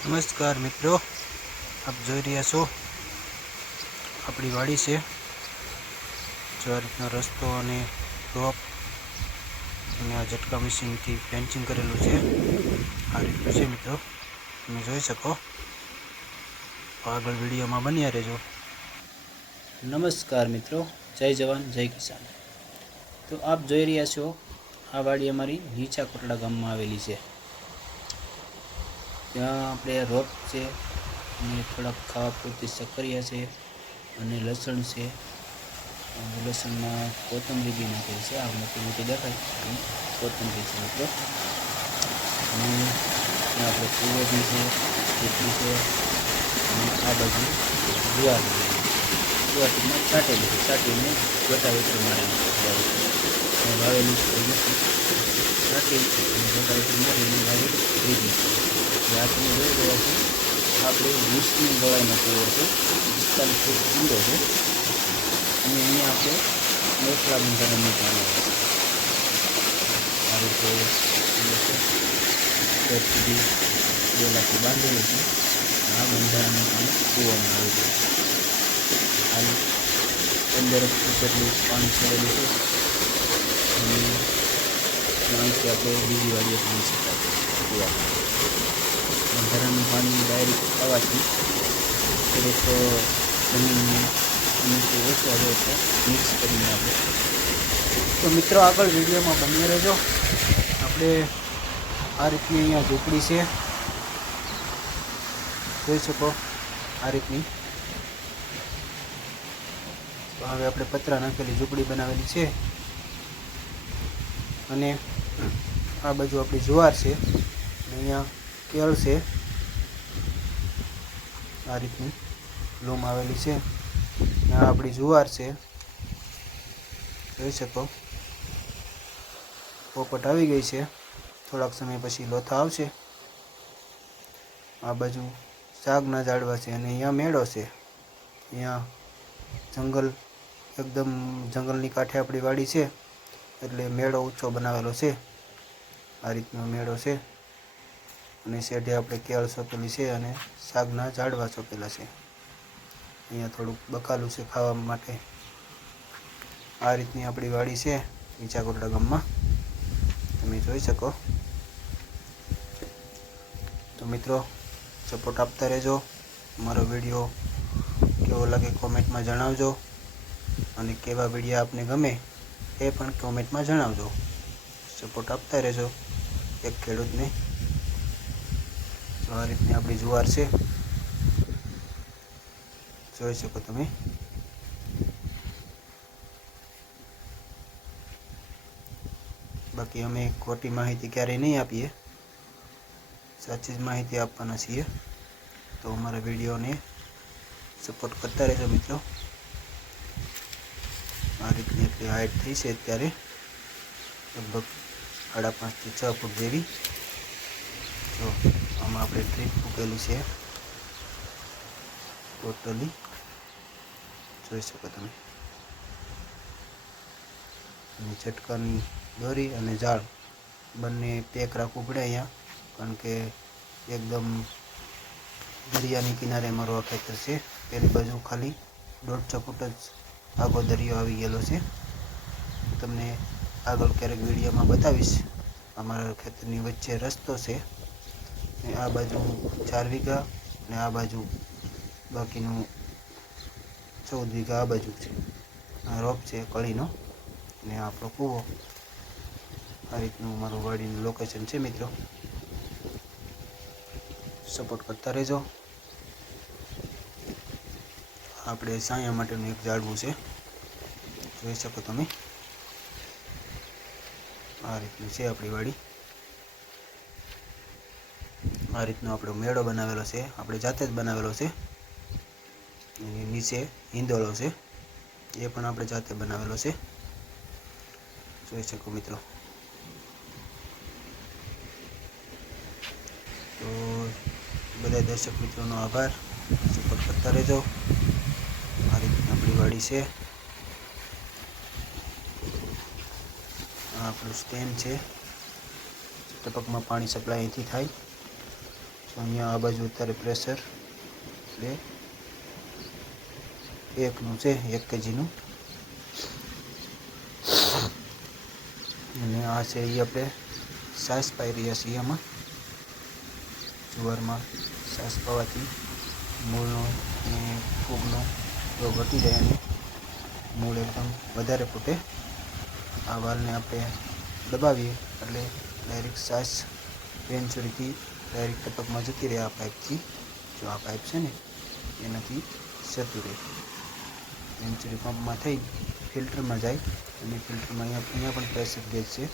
નમસ્કાર મિત્રો, આપ જોઈ રહ્યા છો આપણી વાડી છે. જો આ રીતનો રસ્તો અને રોપ અને આ ઝટકા મશીનથી ફેન્સિંગ કરેલું છે. આ રીતનું છે મિત્રો, તમે જોઈ શકો. આગળ વિડીયોમાં બન્યા રહેજો. નમસ્કાર મિત્રો, જય જવાન જય કિસાન. તો આપ જોઈ રહ્યા છો આ વાડી અમારી નીચા કોટડા ગામમાં આવેલી છે. ત્યાં આપણે રોપ છે અને થોડાક ખાવા પૂરતી સક્કરિયા છે અને લસણ છે. લસણમાં કોથમરી બી નાખેલી છે. આ મોટી મોટી દેખાય અને કોથમરી છે મિત્રો. અને ત્યાં આપણે કુવો બી છે, ખેતી છે અને આ બાજુ જુવાર ટૂંકમાં છાંટેલી છે. છાંટીને રોટાવેટર મારેલી વાવેલી છાંટી અને રોટાવેટર મારીને વાવી લીધી છે. આ તમે જોઈ રહ્યા છો આપણે 20ની ગળાઈનો કૂવો છે, 45 ફૂટ ઊંડો છે અને અહીંયા આપણે મોટલા બંધારણનું પાણી આવે છે. આ રીતે સુધી ડોલાથી બાંધેલું છે. આ બંધારણનું પાણી કૂવામાં આવે છે. હાલ 15 ફૂટ જેટલું પાણી છોડેલું છે અને પાણીથી આપણે બીજી વાડીએ પાણી શકાય કૂવામાં. બંધારણનું પાણી ડાયરેક્ટ આવવાથી થોડુંક જમીનને અનુકૂળ ઓછો આવે એટલે મિક્સ કરીને આપણે. તો મિત્રો આગળ વિડીયોમાં બની રહેજો. આપણે આ રીતની અહીંયા ઝૂંપડી છે, જોઈ શકો આ રીતની. તો હવે આપણે પતરા નાખેલી ઝૂંપડી બનાવેલી છે અને આ બાજુ આપણી જુવાર છે અને અહીંયા કેળ છે. આ રીતની લૂમ આવેલી છે. આ આપણી જુવાર છે, જોઈ શકો. પોપટ આવી ગઈ છે, થોડાક સમય પછી લોથા આવશે. આ બાજુ શાકના ઝાડવા છે અને અહીંયા મેળો છે. અહીંયા જંગલ, એકદમ જંગલની કાંઠે આપણી વાડી છે એટલે મેળો ઊંચો બનાવેલો છે. આ રીતનો મેળો છે અને શેઢે આપણે કેળ સોંપેલી છે અને શાકના ઝાડવા સોંપેલા છે. અહીંયા થોડુંક બકાલું છે ખાવા માટે. આ રીતની આપણી વાડી છે નીચા કોટડા ગામમાં, તમે જોઈ શકો. તો મિત્રો સપોર્ટ આપતા રહેજો. મારો વિડીયો કેવો લાગે કોમેન્ટમાં જણાવજો અને કેવા વિડીયો આપને ગમે એ પણ કોમેન્ટમાં જણાવજો. સપોર્ટ આપતા રહેજો એક ખેડૂતને. તો આ રીતની આપણી જુવાર છે, જોઈ શકો તમે. બાકી અમે ખોટી માહિતી ક્યારેય નહીં આપીએ, સાચી જ માહિતી આપવાના છીએ. તો અમારા વિડીયોને સપોર્ટ કરતા રહેજો મિત્રો. આ રીતની એટલી હાઈટ થઈ છે અત્યારે, લગભગ 5.5 થી 6 ફૂટ જેવી. તો આમાં આપણે ટ્રીપ મૂકેલું છે ટોટલી, જોઈ શકો તમે. અને ઝટકાની દોરી અને ઝાડ બંને પેક રાખવું પડે અહીંયા, કારણ કે એકદમ દરિયાની કિનારે અમારું આ ખેતર છે. પેલી બાજુ ખાલી 1.5 ફૂટ જ આગો દરિયો આવી ગયેલો છે. તમને આગળ ક્યારેક વિડીયોમાં બતાવીશ. અમારા ખેતરની વચ્ચે રસ્તો છે ને આ બાજુ 4 વીઘા ને આ બાજુ બાકીનું 14 વીઘા આ બાજુ છે. આ રોપ છે કળીનો ને આપણો કૂવો. આ રીતનું મારું વાડીનું લોકેશન છે મિત્રો. સપોર્ટ કરતા રહેજો. આપણે છાંયા માટેનું એક ઝાડવું છે, જોઈ શકો તમે. આ રીતનું છે આપણી વાડી. આ રીતનો આપણો મેળો બનાવેલો છે, આપણે જાતે જ બનાવેલો છે. એની નીચે હિંદોળો છે, એ પણ આપણે જાતે બનાવેલો છે, જોઈ શકો મિત્રો. તો બધા દર્શક મિત્રોનો આભાર. સપોર્ટ કરતા રહેજો. આ રીતની આપણી વાડી છે. આ આપણું સ્ટેન્ડ છે, ટપકમાં પાણી સપ્લાય અહીંથી થાય. જો અહીંયા આ બાજુ અત્યારે પ્રેશર એટલે 1નું છે, 1 kgનું. અને આ છે એ આપણે સાસ પાઈ રહ્યા છીએ. આમાં જુવારમાં સાસ પાવાથી મૂળનો અને ફૂગનો રોગ ઘટી જાય અને મૂળ એકદમ વધારે ફૂટે. આ વાલને આપણે દબાવીએ એટલે ડાયરેક્ટ સાસ વેન્ચુરીથી ડાયરેક્ટ ટપકમાં જતી રહે આ પાઇપથી. જો આ પાઇપ છે ને એનાથી જતું રહે, વેન્ચુરી પંપમાં થઈ ફિલ્ટરમાં જાય અને ફિલ્ટરમાં અહીંયા પણ પ્રેશર ગેજ છે.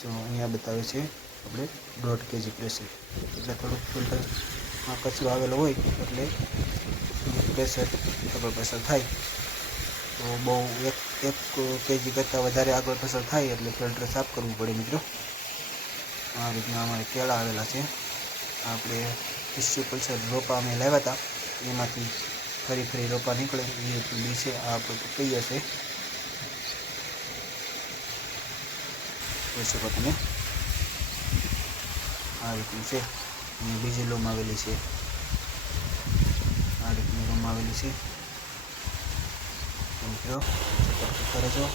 જો અહીંયા બતાવે છે આપણે 1.5 kg પ્રેશર, એટલે થોડુંક ફિલ્ટરમાં કચરો આવેલો હોય એટલે પ્રેશર ડબલ પ્રેશર થાય. તો બહુ 1 kg કરતાં વધારે આગળ પ્રેશર થાય એટલે ફિલ્ટર સાફ કરવું પડે મિત્રો. આ રીતના અમારે કેળા આવેલા છે. આપણે ટિશ્યુ કલ્ચર રોપા અમે લાવ્યા હતા, એમાંથી ફરી રોપા નીકળે એ બી છે. આ આપણે કહીએ છે, જોઈ શકો તમે. આ રીતનું છે. અને બીજી લૂમ આવેલી છે, આ રીતની લૂમ આવેલી છે. મિત્રો સપોર્ટ કરજો.